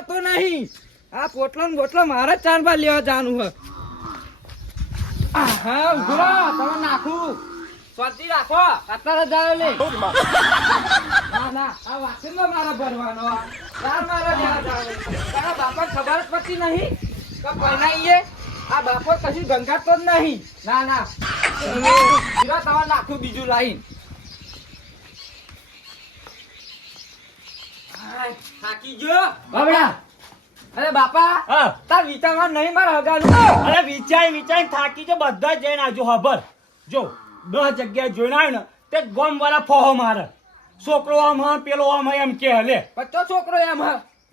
આવતો નહીં. આ પોટલો ને બોટલો મારે જ ચાર બાર લેવા જવાનું હે. હા ઉભો રહો, તમે નાખું સ્વાતી રાખો અત્યારે જાવ લે. ના ના આ વાસણ નો મારે ભરવાનો ચાર મારે લેવા જવાનું. તારા બાપા ખબર જ પડતી નહીં કે પહેલાઈએ આ બાપો કશું ગંગાતો જ નહીં. ના ના તમારે નાખું બીજું લાઈન. થાકી ગયો બાબડા. અરે બાપા તાર વિચારવા નહીં મારે હગાનું. અરે વિચાર થાકી જો બધા જઈને આવજો. ખબર જો 10 જગ્યાએ જોઈને આવ્યો ને તે ગોમ વાળા ફોહો મારે. છોકરો આમ પેલો આમ એમ કે હલે પચ્ચો છોકરો એમ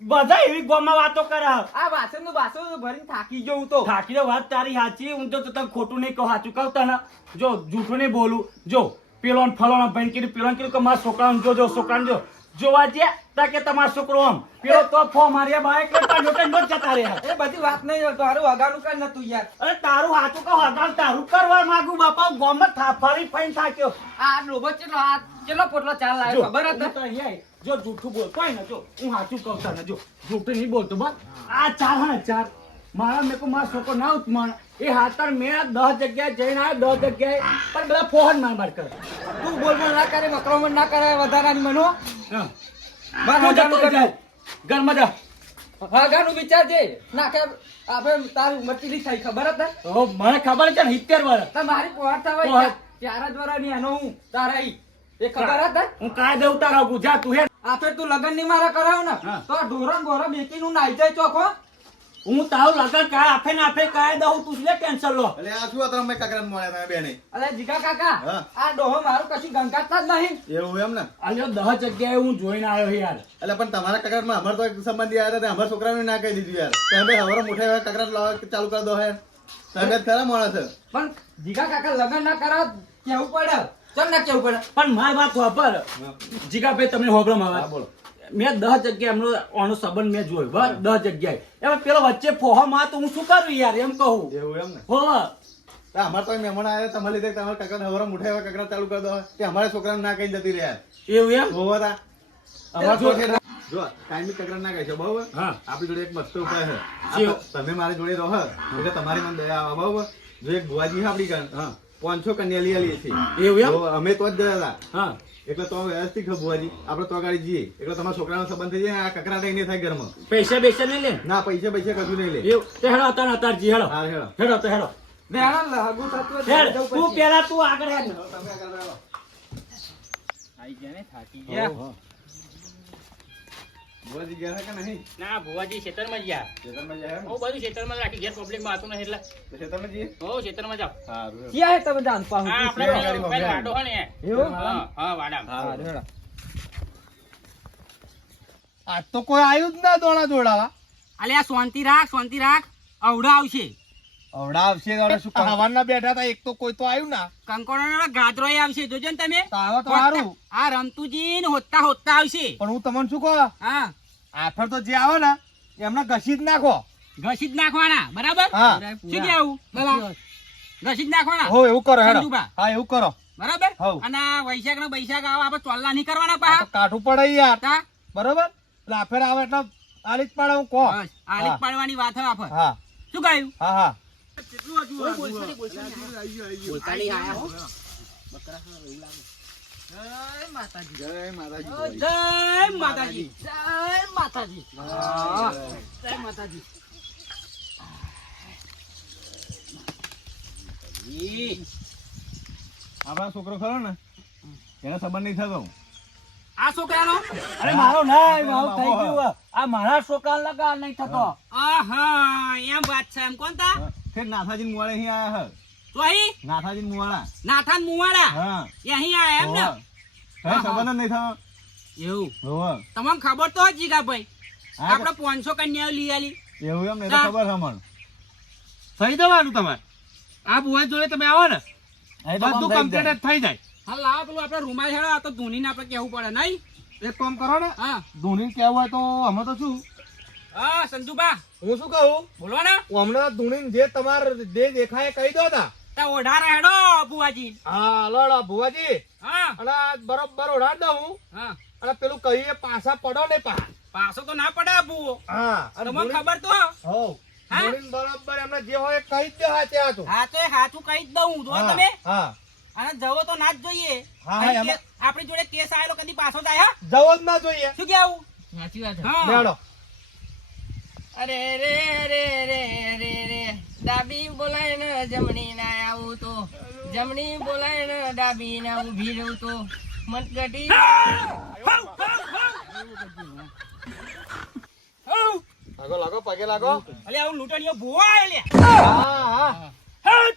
બધા એવી ગોમમાં વાતો કરે. આ વાસણ નું બાસણ ભરીને થાકી ગયો હું તો. થાકી તો વાત તારી સાચી. હું તો તને ખોટું નહીં કહું, સાચું કહું તને. જો જૂઠું નહીં બોલું. જો પેલો ફલાણો ભાઈ કીધું પેલો કીધું કે મારા છોકરાને જોજો છોકરાને જો જોવા જે કે તમારો છોકરો આમ પેલો તો ફો માર્યા બાઈક કરતા લોટન બચ જતા રહ્યા. એ બધી વાત નહીં, તારું હગાનું કઈ નતું યાર. અરે તારું સાચું કહું, હગાન તારું કરવા માંગુ બાપા. ગોમમાં ફરી ફઈને થાક્યો. આ લોબો ચેલો પોટલો ચાલ લાવ્યો ખબર હતી. જો જૂઠું બોલતો હોય ને જો હું સાચું કહું તને. જો જૂઠું નહીં બોલતો બસ. આ ચાર હા ચાર મારા મેં કહું મારો છોકરો ના ઉતમાણ એ હાથર મેં 10 જગ્યાએ જઈને આવ્યો. 10 જગ્યાએ પણ બધા ફોન માર કરે. તું બોલબોલ ના કરે, મકરોમણ ના કરે વધારાની મનો. ઘરમાં જા હગાનું વિચારજે. ના કે આપણે તારી ઉંમર કેટલી થઈ ખબર હતી? મને ખબર છે ને 70 વર્ષ. મારી પોહટ થવાય 4 જ વર્ષની એનો હું તારા એ ખબર હતી? હું કાય દઉં તારા ગુજા તું હે. આપે તું લગન ની મારા કરાવ ને તો ઢોરો ગોરો બેકી નું નાઈ જાય ચોખો. હું તારું લગન કાય આપે ને આપે કાય દઉં તું લે ટેન્શન લો. એટલે આ શું તમે કાકરાને મળ્યા તમે બેને? અરે જીગા કાકા આ ડોહો મારું કશું ગંગાતા જ નહીં. એવું એમ ને? અલ્યો 10 જગ્યાએ હું જોઈને આવ્યો યાર. એટલે પણ તમારા કાકરામાં અમાર તો એક સંબંધી આવ્યા હતા, અમારા છોકરાને ના કહી દીધું યાર. તમે હવરો મોટા કાકરા લાવવા ચાલુ કરી દો યાર. તમે ખરા માણસ છે. પણ જીગા કાકા લગન ના કરાવ કેવું પડે? ચમ ના કેવું પડે? પણ મારી વાત વાપર જીગાભાઈ, તમને હોબળો મારા બોલો. મેં 10 જગ્યાએ એમનો આનો સંબંધ મેં જોયો. બસ 10 જગ્યાએ એમાં પેલો વચ્ચે ફોહો માં તો હું શું કરું યાર એમ કહું. એવું એમ ને? હો અમારે તો મહેમાન આવ્યા તમારે લીધે તમારા કાકા હવરો મોટા એવા કાકરા ચાલુ કરી દો કે અમારા છોકરાને ના કહી જતી રહ્યા. એવું એમ? હોવા અમારા છોકરા જો ટાઈમિંગ કાકરા ના કહી છે બરાબર. હા આપણી જોડે એક મસ્ત ઉપાય છે. તમે મારી જોડે રહો એટલે તમારી મને દયા આવે બરાબર. જો એક ભુવાજી આપડી કાન 500 કન્યા લઈ આલીએ છીએ. એવું એમ? અમે તો જ ગયા હતા. હા એટલે તો વ્યવસ્થિત ભુવાજી આપણે તો ગાડી જઈએ એટલે તમારા છોકરાનો સંબંધ થઈ જાય. આ કકરા નહીં થાય ઘરમાં. પૈસા નહીં લે? ના પૈસા કશું નહીં લે. એવું તે હેડો અતારજી હેડો. હા હેડો હેડો તો હેડો. લાગુ થતું હેડ તું પેલા તું આગળ હેડ. તમે આગળ રહો. આઈ ગયા ને થાકી ગયા. ભુવાજી ગયા કે નહીં? ના ભુવાજી ખેતરમાં ગયા. ખેતરમાં જાય એમ? હું બધું ખેતરમાં રાખી ઘેર પબ્લિક માં હતું ને એટલે તો ખેતરમાં જઈએ. હો ખેતરમાં જાવ. સારું ક્યાં હે તમે જાન પાહુ? હા આપણે પેલો વાડો હે ને એવું? હા વાડા. આજ તો કોઈ આવ્યું જ ના દોણા જોડાવા. અલ્યા શાંતિ રાખ અવડા આવશે. અવડા આવશે તો શું ખાવાના બેઠા હતા, એક તો કોઈ તો આવ્યું ના. કંકોડો ગાજરો આવશે જોજો ને તમે. તો આવો તો સારું. આ રમતુજી ને હોતા આવશે. પણ હું તમને શું કહું, હા આફર તો જે આવે ને એમને ઘસી જ નાખો. ઘસી જ નાખવાના બરાબર. હા શું કેવું? ઘસી જ નાખવાના. હો એવું કરો હેડો. સંજુબા. હા એવું કરો. બરાબર. હઉ. અને વૈશાખ નો બૈશાખ આવે આપણે ચોલ્લા નહીં કરવાના આ પા. તો કાઠું પડે યાર. તા બરોબર. એટલે આફેર આવે એટલે આલી જ પાડે હું કહો. બસ આલી જ પાડવાની વાત હે આપણે. હા શું કહ્યું? હા હા બોલતા નહીં આયા હો. જય માતાજી. જય માતાજી. જય માતાજી. જય માતાજી. જય માતાજી. આપણા છોકરો ખરો ને એનો સંબંધ નહીં થતો. આ છોકરાનો અરે મારો નહીં મારું થઈ ગયું. આ મારા છોકરા લગા નહીં થતો. આહા એમ વાત છે એમ કોણ તા? ફેર નાથાજી મુવાડે અહીં આયા હે. તો અહીં નાથાજી મુવાડા. નાથાન મુવાડા હા અહીં આયા એમ ને? હે સંબંધ જ નહીં થતો. એવું હોવે. તમને ખબર તો જ જીગા ભાઈ હા, આપણે 500 કન્યાઓ લઈ આલી. એવું એમ ને? એ તો ખબર છે મને. થઈ જવાનું તમારે. આ બુવા જોડે તમે આવો ને બધું કમ્પ્લીટ થઈ જાય. હા લાવો પેલું આપણે રૂમાલ હેડો. આ તો ધૂનીને આપણે કેવું પડે નહીં? એક કામ કરો ને, હા ધૂની કેવું હોય તો અમે તો શું, હા સંજુબા હું શું કહું, બોલો ને. હમણાં ધૂની જે તમારે જે દેખાય કહી દો તા. તા ઓઢા હેડો બુવાજી. હા લડો ભુવાજી. હા અને આ બરોબર ઓઢાડ દઉં હા અને પેલું કહીએ પાછા પડો ને પા. પાછો તો ના પડે આપવું હા અને તમને ખબર તો હોવ હા? બોલીને બરાબર એમને જે હોય એ કહી જ દો હાચે હાચું. હા તો એ હાચું કહી જ દઉં જો હા, તમે હા અને જવો તો ના જ જોઈએ હા, અહીં એમાં- કેસ- આપણી જોડે કેસ આવેલો કદી પાછો જાય હા જવો જ ના જોઈએ. શું કેવું સાચી વાત હા લેવડો. અરે રે રે રે રે રે ડાબી બોલાય ને જમણી ના આવું તો જમણી બોલાય ને ડાબી ના ઊભી રહું તો મટગટી લાગો લાગો પગે લાગો. અલે આવું લૂંટણીઓ ભૂવા આલે હા હા હા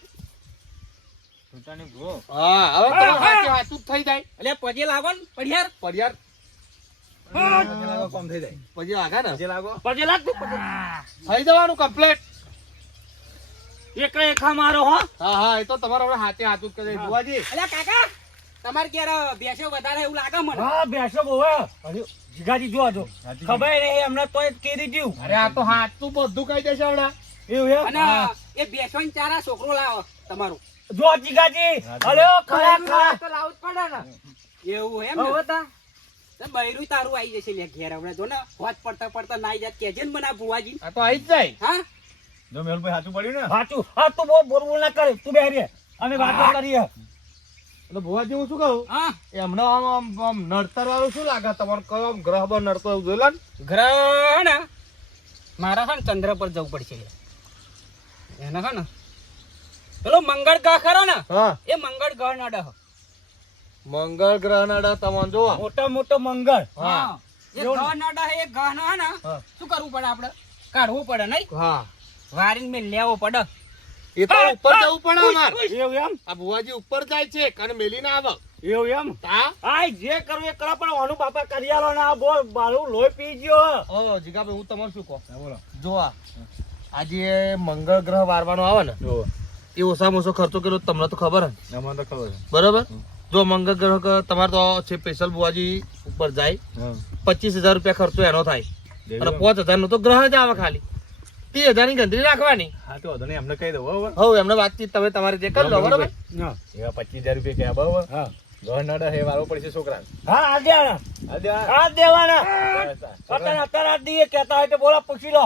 હવે હા, તો હા. હાચે હાચું જ થઈ જાય. અલે પજે લાગો ને પડિયાર પડિયાર પગે લાગો, કોમ થઈ જાય. પછી આગા ને પગે લાગો. પછી લાગ તું થઈ જવાનું કમ્પ્લીટ. એક એકા મારો હો હા હા એ તો તમારે હવે હાચે હાચું જ કરે બુવાજી. અલે કાકા તમારે ક્યારે બેસ્યો વધારે એવું લાગે મને હા બેસો બહુ હે જીગાજી જો જો ખબર નહીં એમને તોય જ કહી દીધું અરે આ તો હાચું બધું કહી દેશે હમણાં. એવું એમ અને એ બેસો ને ચારા છોકરો લાવો તમારું જો જીગાજી અલે ખરા તો લાવું જ પડે ને એવું એમ હવે ને તા તો બૈરું તારું આવી જશે લે ઘેર હમણાં જો ને હોજ પડતા પડતા નાઈ જાત કેજે ને મને આ ભુવાજી આ તો આવી જ જાય. હા જો મેહુલભાઈ સાચું પડ્યું ને સાચું હા તું બહુ બોલ ના કરે તું બેહરી અમે વાતો કરીએ એટલે ભુવાજી હું શું કહું હા એમને આમ નડતર વાળું શું લાગે તમારે કયો આમ ગ્રહ પર નડતો એવું જોઈ લો ને. ગ્રહ ને મારા છે ને ચંદ્ર પર જવું પડશે લે. એને છે ને પેલો મંગળ ગ્રહ ખરો ને હા એ મંગળ ગ્રહ નડે હ. મંગળ ગ્રહ નડે તમને જોવા. મોટો મોટો મંગળ હા એ ગ્રહ નડે હે, એ ગ્રહ નો હે ને હા. શું કરવું પડે આપણે કાઢવું પડે નહીં હા વારીને મેં લેવો પડે એ તો ઉપર જવું પડે અમાર. એવું એમ આ ભુવાજી ઉપર જાય છે અને મેલીને આવે. એવું એમ હા આ જે કરવું એ કરો પણ ઓનું બાપા કરિયાલો ના બોલ મારું લોહી પી ગયો ઓ જીગાભાઈ હું તમારે શું કહું બોલો જોવા આજે મંગળ ગ્રહ વારવાનો આવે ને જો એ ઓછામાં ઓછો ખર્ચો કર્યો તમને તો ખબર હે અમને તો ખબર બરોબર. જો મંગળ ગ્રહ તમારે તો છે સ્પેશિયલ બુવાજી ઉપર જાય છે 25,000 રૂપિયા ખર્ચો એનો થાય અને 5,000 નો તો ગ્રહ જ આવે ખાલી 30,000 ની ગંદરી રાખવાની. હા તો વાંધો નહીં, એમને કહી દઉં બરોબર હવે એમને વાતચીત તમે તમારી જે કરી લો બરોબર. હા એવા 25,000 રૂપિયા કહેવા બરોબર હા ઘર નડે હે વાળો પડશે છોકરા હા આ દેવાના આ દેવાના અત્યારે અત્યારે આ દઈએ કહેતા હોય તો બોલો પૂછી લો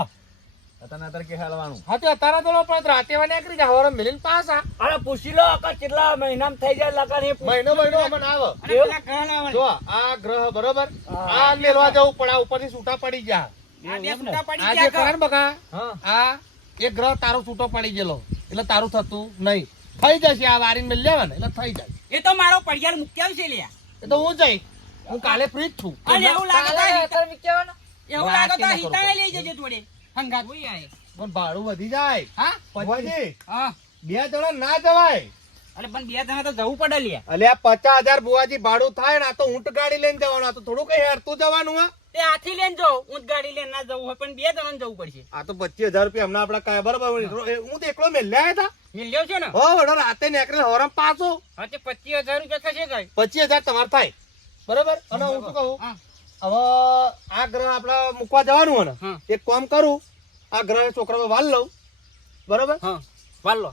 અત્યારે કે હાલવાનું હા તો અત્યારે તો પણ રાતે વાને નીકળી જાય હવારે મેલીને પાછા અરે પૂછી લો કે કેટલા મહિનામાં થઈ જાય લગન એ મહિનો અમને આવે. અને પેલા ગ્રહ લાવવાના. જો આ ગ્રહ બરોબર આ મેલવા જવું પડે આ ઉપરથી છૂટા પડી ગયા. આ બે છૂટા પડી આ જે ગયા ખરા ને બકા હા આ એક ગ્રહ તારો છૂટો પડી ગયેલો એટલે તારું થતું નહીં. થઈ જશે આ વારીને મેલ લેવા ને એટલે થઈ જાય. એ તો મારો પડિયાર મૂક્યા છે લ્યા એ તો હું જઈ હું કાલે ફ્રી જ છું. અને એવું લાગે તો અત્યારે મૂક્યા એવું લાગે તો હિતાએ લઈ જજે જોડે હંગાત હોય આય. પણ ભાડું વધી જાય. હા ભુવાજી, હા 2 જણા ના જવાય. અરે પણ 2 જણા તો જવું પડે લ્યા અલ્યા 50,000 બુવાજી ભાડું થાય ને આ તો ઊંટ ગાડી લઈને જવાનું. આ તો થોડું કઈ હેરતું જવાનું હા. તે હાથી લઈને જાઓ ઊંટ ગાડી લઈને ના જવું હોય પણ 2 જણાને જવું પડશે આ તો 25,000 રૂપિયા હમણાં આપડા કાંઈ બરાબર હું તો એકલો મેલ્યા હતા. મિલ્યો છે ને હો વડો રાતે નીકળે હવારમાં પાછો હા તે 25,000 રૂપિયા થશે કઈ 25,000 તમારે થાય બરાબર. અને હું શું કહું હા હવે આ ગ્રહ આપડે મૂકવા જવાનું હોય ને હા એક કામ કરું આ ગ્રહ છોકરા વાલ લઉં બરાબર. હા વાલો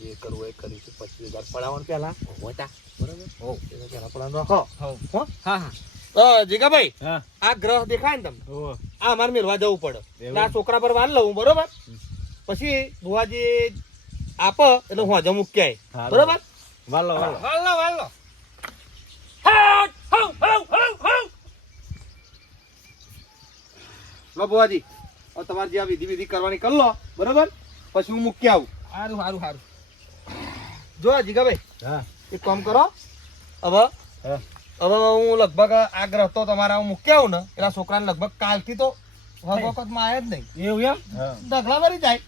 જે કરવું એ કરીશું 25,000 પડાવવાનું પેલા હોતા બરાબર. હો એટલે પેલા પડાવવાનું રાખો. હો હા હા જીગાભાઈ હા આ ગ્રહ દેખાય ને તમને ઓહો. આ અમારે મેળવા જવું પડે. એવું? એટલે આ છોકરા પર વાલ લઉં બરોબર. પછી બુવાજી આપે એટલે હું હજુ મૂકી આય હા, બરોબર. વાલો વાલો વાલો વાલો લો બુવાજી હવે તમારે જે આ વિધિ કરવાની કરી લો બરોબર. પછી હું મૂકી આવું. સારું સારું સારું જો જીગાભાઈ હા એક કામ કરો હવે હા. હવે હું લગભગ આ ગ્રહ તો તમારા હું મૂકી આવું ને એટલે આ છોકરાને લગભગ કાલથી તો વખતમાં આવ્યા જ નહીં. એવું એમ હા દખલા ભરી જાય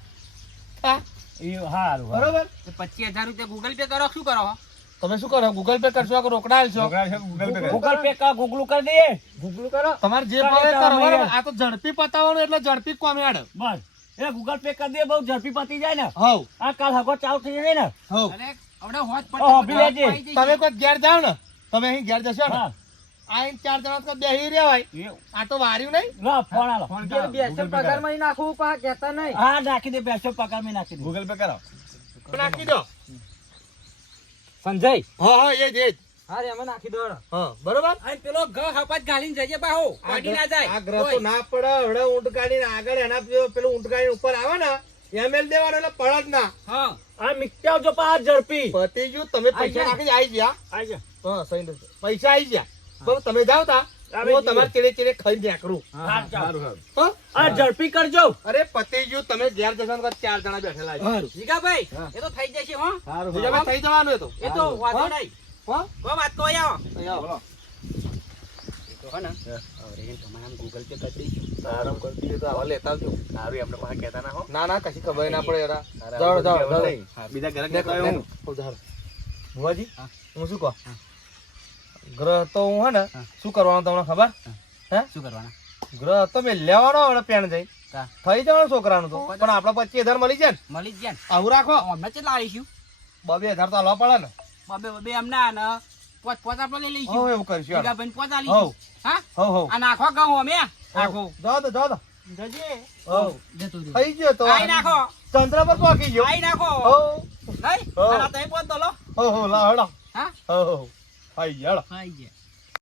હા એ હારું બરોબર. 25,000 રૂપિયા ગૂગલ પે કરો શું કરો તમે શું કરો ગૂગલ પે કરશો કે રોકડા આલશો? છોકરા છે ગૂગલ પે કરે. ગૂગલ પે કા ગૂગલું કરી દઈએ ગુગલું કરો તમારે જે કરે ભાવે તો કરો અમે બરોબર. યાર. આ તો ઝડપી પતાવવાનું એટલે ઝડપી કોમ યાર. બસ એ ગૂગલ પે કરી દઈએ બહુ ઝડપી પતી જાય ને હવ આ કાલ હગો ચાલુ થઈ જાય ને હવ અરે હવે હોજ ઓહો, બી લેજે. તમે કોઈ ઘેર જાવ ને તમે અહીં ઘેર જશો ને હા આઈને 4 જણા તો બેહી રહેવાય. એવું. આ તો વાર્યું નહીં. લો ફોન આલો બેસે પગારમાં નાખવું પા કેતા નહીં હા નાખી દે બેસો પગાર મેં નાખી દે ગૂગલ પે કરો નાખી દો. સંજય હા હા એ જ હા રે, અમે નાખી દો હેડો. હા બરોબર અને પેલો ઘ હપાત ગાલીને જજે પાહો પાડી ના જાય આ ગ્રહ તો ના પડે હવે ઊંટ ગાડીને આગળ એના પેલું ઊંટ ગાડી ઉપર આવે ને એમએલ દેવાનો એટલે પડે જ ના હા આ મિક્તા જો પા ઝડપી પતિ ગયું તમે પૈસા નાખી આવી ગયા આઈ જા હા સહી નથી. પૈસા આવી ગયા બરાબર તમે જાઓ તા હું તમારે ચેડે ચેડે ખાઈ નાખું સારું સારું હા? આ ઝડપી કરજો અરે પતિ ગયું તમે ઘેર જશો ને તો 4 જણા બેઠેલા છે. જીગાભાઈ એ તો થઈ જશે હો સારું બીજામાં થઈ જવાનું એ તો એ તો વાંધો હા? નહીં હા? કોઈ વાત તો આવો અહીં આવો. એ તો હે ને હવે એને તમારે આમ ગૂગલ પે કરી દઈશું આરામ કરી દઈએ તો આવા લેતા આવજો સારું એમને પાસે કહેતા ના હો ના ના કશી ખબર ના પડે યાર જાઓ જાઓ જાઓ બીજા ઘરે કહેતા હોય હું. ભુવાજી હું શું કહું ગ્રહ તો હું હે ને શું કરવાનું તમને ખબર હે શું કરવાના ગ્રહ તો મેં લેવાનો હવે પેણ જઈ હા. થઈ જવાનું છોકરાનું તો પણ આપડે 25,000 મળી જાય ને મળી જ જાય આવું રાખો ને અમને કેટલા આવીશું 2,000 તો હાલવા પડે ને બબે બબે અમને આને પોચ પોચ આપણે લઈ લઈશું હવ એવું કરશું યાર. જીગાભાઈને પોચ આલીશું હા હવ હવ આ નાખો ઘઉં અમે નાખો જાઓ તો જાઓ તો જજે હવ જતું રહ્યું થઈ ગયો તો આઈ નાખો ચંદ્ર પર પહોંચી ગયો આઈ નાખો હવ નહીં હવ. અને આ તઈ પોચ દો લો હવ હવ લા હડો હા હવ હવ થઈ ગયો હેડો. આઈ ગયા